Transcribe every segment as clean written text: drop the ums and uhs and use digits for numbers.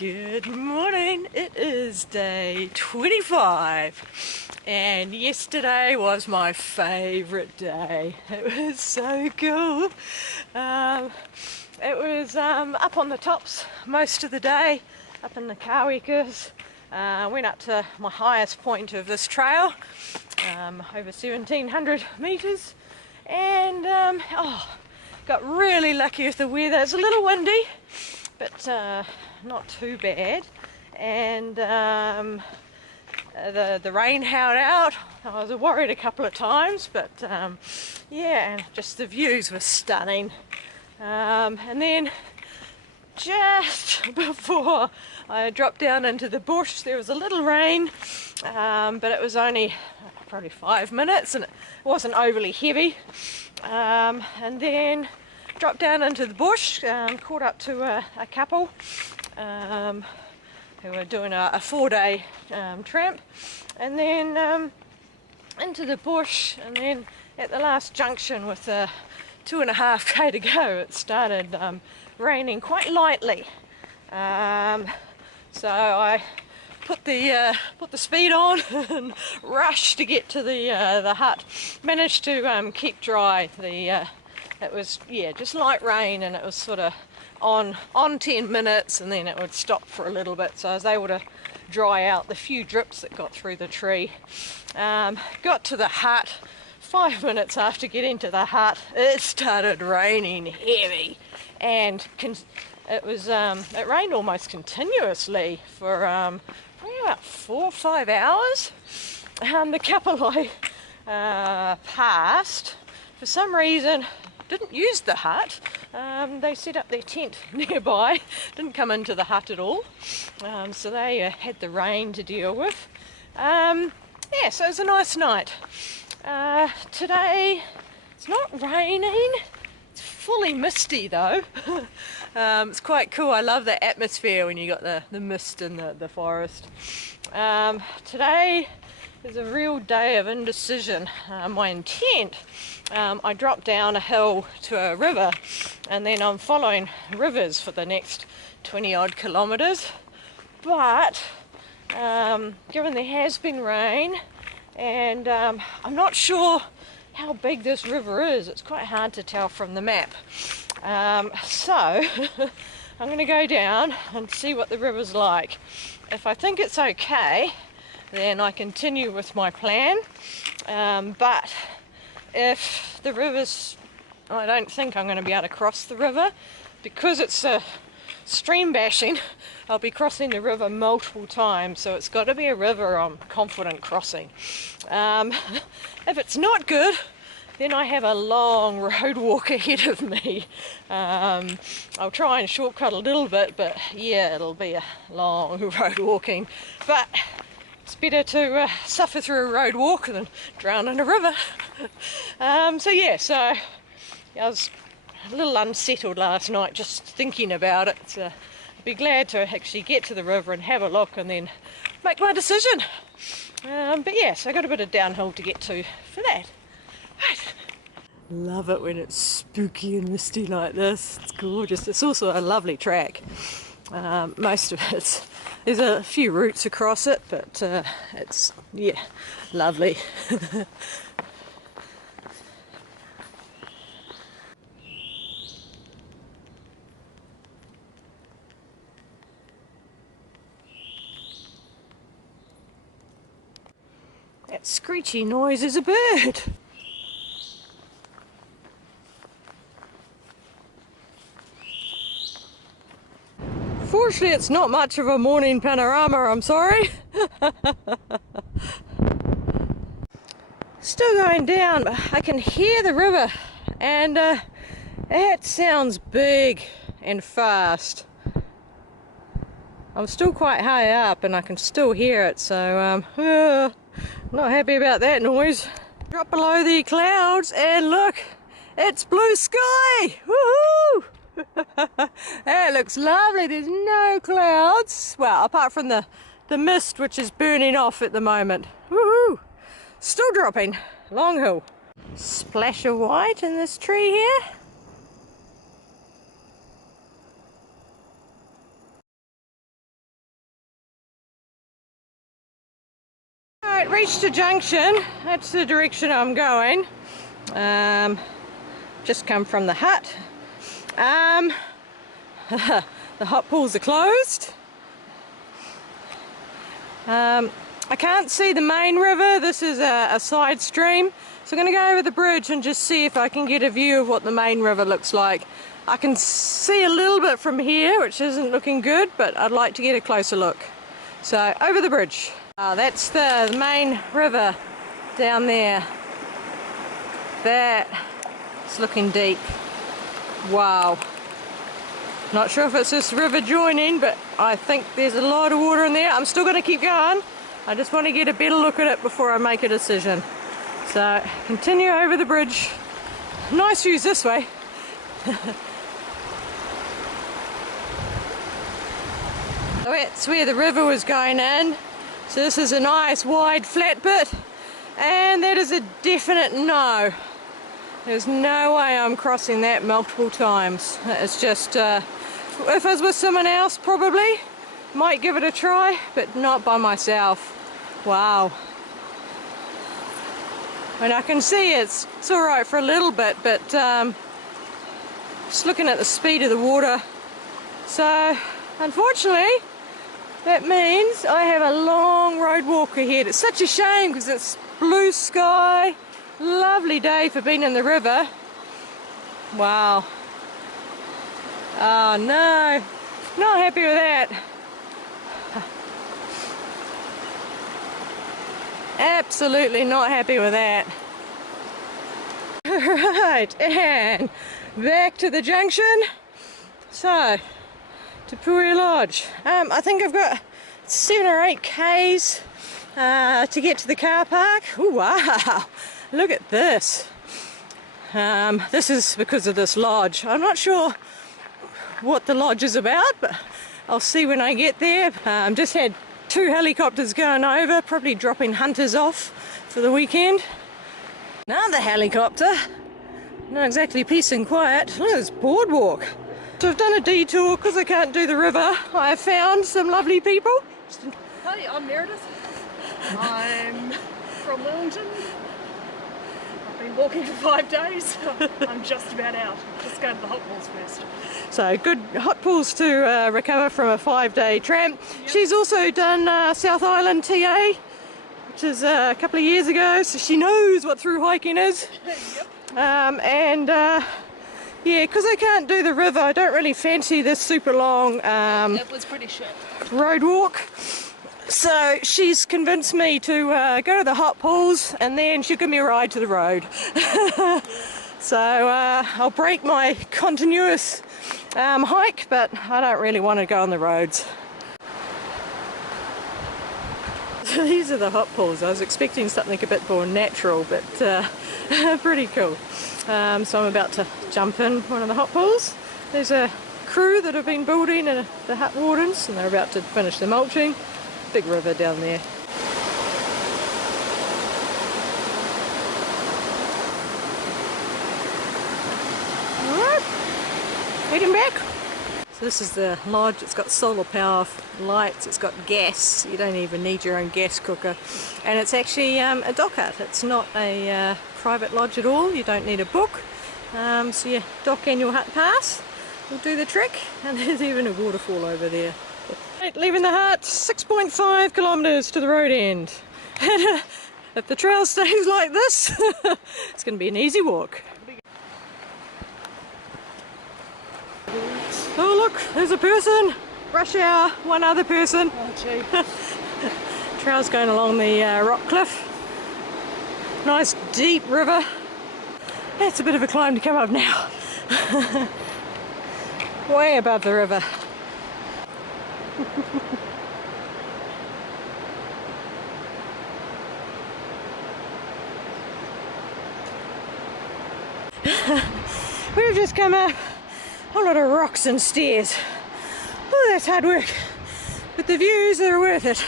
Good morning. It is day 25 and yesterday was my favourite day. It was so cool. It was up on the tops most of the day, up in the Kawikas. Went up to my highest point of this trail, over 1700 metres, and got really lucky with the weather. It's a little windy, but not too bad, and the rain held out. I was worried a couple of times, but yeah, and just the views were stunning. And then just before I dropped down into the bush, there was a little rain, but it was only probably 5 minutes and it wasn't overly heavy. And then dropped down into the bush, caught up to a couple who were doing a 4-day tramp, and then into the bush, and then at the last junction with 2.5k to go, it started raining quite lightly. So I put the speed on and rushed to get to the hut. Managed to keep dry. It was, yeah, just light rain, and it was sort of on 10 minutes, and then it would stop for a little bit, so I was able to dry out the few drips that got through the tree. Got to the hut. 5 minutes after getting to the hut, it started raining heavy, and it rained almost continuously for probably about 4 or 5 hours. The couple I passed, for some reason, didn't use the hut. They set up their tent nearby, didn't come into the hut at all, so they had the rain to deal with. Yeah, so it was a nice night. Today it's not raining, it's fully misty though. It's quite cool. I love the atmosphere when you got the mist in the forest. Today is a real day of indecision. My intent, I dropped down a hill to a river, and then I'm following rivers for the next 20 odd kilometres, but given there has been rain, and I'm not sure how big this river is. It's quite hard to tell from the map. So I'm going to go down and see what the river's like. If I think it's okay, then I continue with my plan. But if the river's, I don't think I'm going to be able to cross the river, because it's stream bashing. I'll be crossing the river multiple times, so it's got to be a river I'm confident crossing. If it's not good, then I have a long road walk ahead of me. I'll try and shortcut a little bit, but yeah, it'll be a long road walking. But it's better to suffer through a road walk than drown in a river. So I was a little unsettled last night just thinking about it. So I'd be glad to actually get to the river and have a look and then make my decision. But yeah, so I got a bit of downhill to get to for that. Right. Love it when it's spooky and misty like this. It's gorgeous. It's also a lovely track. Most of there's a few routes across it, but it's, yeah, lovely. That screechy noise is a bird. Fortunately, it's not much of a morning panorama, I'm sorry. Still going down, but I can hear the river, and it sounds big and fast. I'm still quite high up and I can still hear it, so not happy about that noise. Drop below the clouds and look, it's blue sky! Woohoo! That looks lovely. There's no clouds, well, apart from the mist, which is burning off at the moment. Woohoo! Still dropping. Long hill. Splash of white in this tree here. reached a junction. That's the direction I'm going. Just come from the hut. The hot pools are closed. I can't see the main river. This is a side stream. So I'm going to go over the bridge and just see if I can get a view of what the main river looks like. I can see a little bit from here, which isn't looking good, but I'd like to get a closer look. So over the bridge. That's the main river down there. That's looking deep. Wow. Not sure if it's this river joining, but I think there's a lot of water in there. I'm still going to keep going. I just want to get a better look at it before I make a decision. So continue over the bridge. Nice views this way. That's where the river was going in. So this is a nice wide flat bit, and that is a definite no. There's no way I'm crossing that multiple times. It's just, if I was with someone else probably, might give it a try, but not by myself. Wow. And I can see it's alright for a little bit, but just looking at the speed of the water. So, unfortunately, that means I have a long road walk ahead. It's such a shame because it's blue sky, lovely day for being in the river. Wow. Oh no, not happy with that. Absolutely not happy with that. Right, and back to the junction. So, to Puri Lodge. I think I've got 7 or 8 k's to get to the car park. Ooh, wow, look at this. This is because of this lodge. I'm not sure what the lodge is about, but I'll see when I get there. Just had 2 helicopters going over, probably dropping hunters off for the weekend. Another helicopter. Not exactly peace and quiet. Look at this boardwalk. So I've done a detour because I can't do the river. I have found some lovely people. Hi, I'm Meredith. I'm from Wellington. I've been walking for 5 days. I'm just about out. Just going to the hot pools first. So good hot pools to recover from a 5-day tramp. Yep. She's also done South Island TA, which is a couple of years ago, so she knows what through hiking is. Yep. Yeah, because I can't do the river, I don't really fancy this super long It was pretty shit. road walk. So she's convinced me to go to the hot pools and then she'll give me a ride to the road. So I'll break my continuous hike, but I don't really want to go on the roads. So these are the hot pools. I was expecting something a bit more natural, but pretty cool. So I'm about to jump in one of the hot pools. There's a crew that have been building the hut wardens, and they're about to finish the mulching. Big river down there. Alright, heading back. So this is the lodge. It's got solar power lights, it's got gas. You don't even need your own gas cooker. And it's actually a dock hut. It's not a private lodge at all. You don't need a book. So you dock in your hut pass will do the trick. And there's even a waterfall over there. Right, leaving the hut, 6.5 kilometres to the road end. And if the trail stays like this, it's going to be an easy walk. Oh look, there's a person. Rush hour, one other person. Oh gee. Trail's going along the rock cliff. Nice deep river. It's a bit of a climb to come up now. Way above the river. We've just come up a lot of rocks and stairs. Oh, that's hard work, but the views are worth it.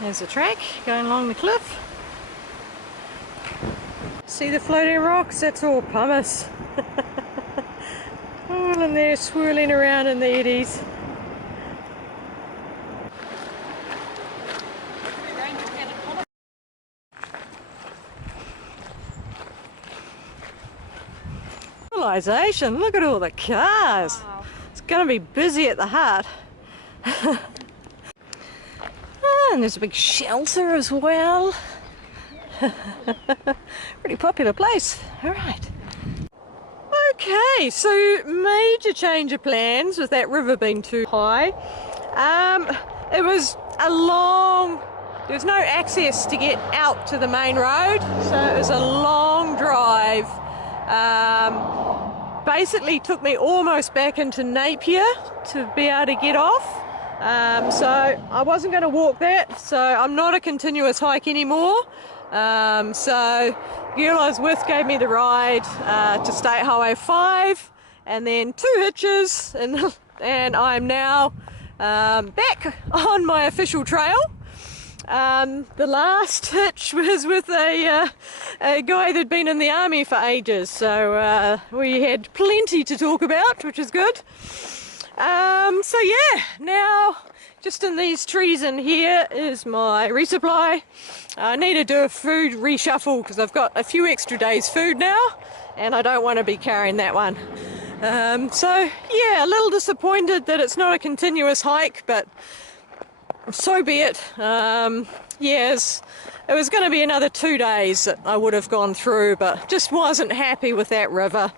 There's a track going along the cliff. See the floating rocks? That's all pumice. All in there swirling around in the eddies. Civilization, look at all the cars. Wow. It's going to be busy at the heart. And there's a big shelter as well. Pretty popular place. All right. Okay, so major change of plans with that river being too high. It was a long, there was no access to get out to the main road, so it was a long drive. Basically took me almost back into Napier to be able to get off. So I wasn't going to walk that, so I'm not a continuous hike anymore. So the girl I was with gave me the ride to State Highway 5 and then 2 hitches, and I'm now back on my official trail. The last hitch was with a guy that'd been in the army for ages, so we had plenty to talk about, which is good. So yeah, now just in these trees in here is my resupply. I need to do a food reshuffle because I've got a few extra days food now and I don't want to be carrying that one. So yeah, a little disappointed that it's not a continuous hike, but so be it. Yes, it was going to be another 2 days that I would have gone through, but just wasn't happy with that river,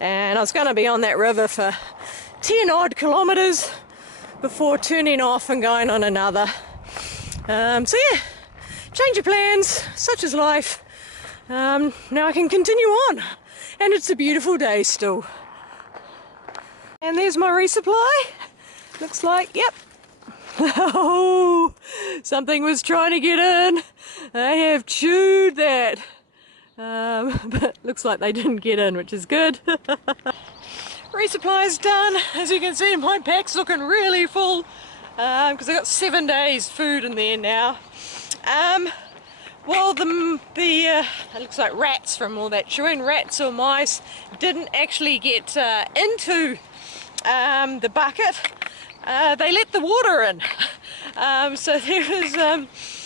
and I was going to be on that river for 10 odd kilometres before turning off and going on another. So yeah, change of plans, such is life. Now I can continue on, and it's a beautiful day still. And there's my resupply. Looks like, yep. Oh, something was trying to get in. I have chewed that. But looks like they didn't get in, which is good. Resupply's done. As you can see, my pack's looking really full because I've got 7 days food in there now. Well, it looks like rats from all that chewing, rats or mice, didn't actually get into the bucket. They let the water in. So there was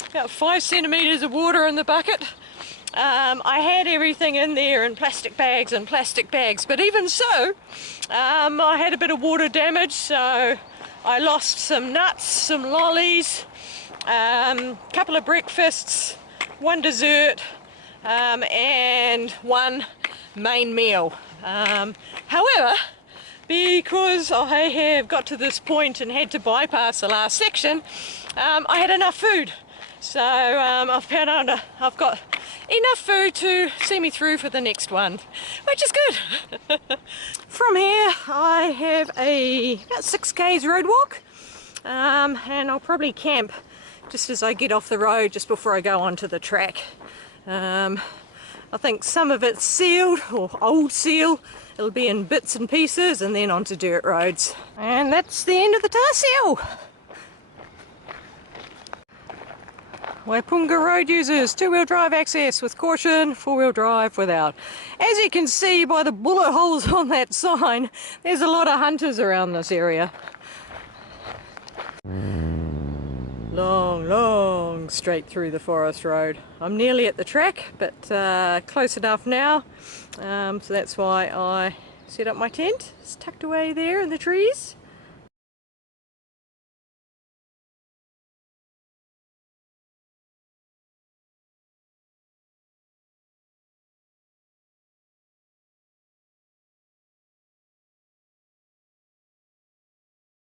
about 5 centimetres of water in the bucket. I had everything in there in plastic bags, but even so, I had a bit of water damage, so I lost some nuts, some lollies, couple of breakfasts, 1 dessert, and 1 main meal. However, because I have got to this point and had to bypass the last section, I had enough food. So I've found out I've got enough food to see me through for the next one, which is good. From here I have about 6 k's road walk, and I'll probably camp just as I get off the road just before I go onto the track. I think some of it's sealed, or old seal. It'll be in bits and pieces and then onto dirt roads. And that's the end of the tar seal. Waipunga road users, 2-wheel drive access with caution, 4-wheel drive without. As you can see by the bullet holes on that sign, there's a lot of hunters around this area. Long straight through the forest road. I'm nearly at the track, but close enough now. So that's why I set up my tent. It's tucked away there in the trees.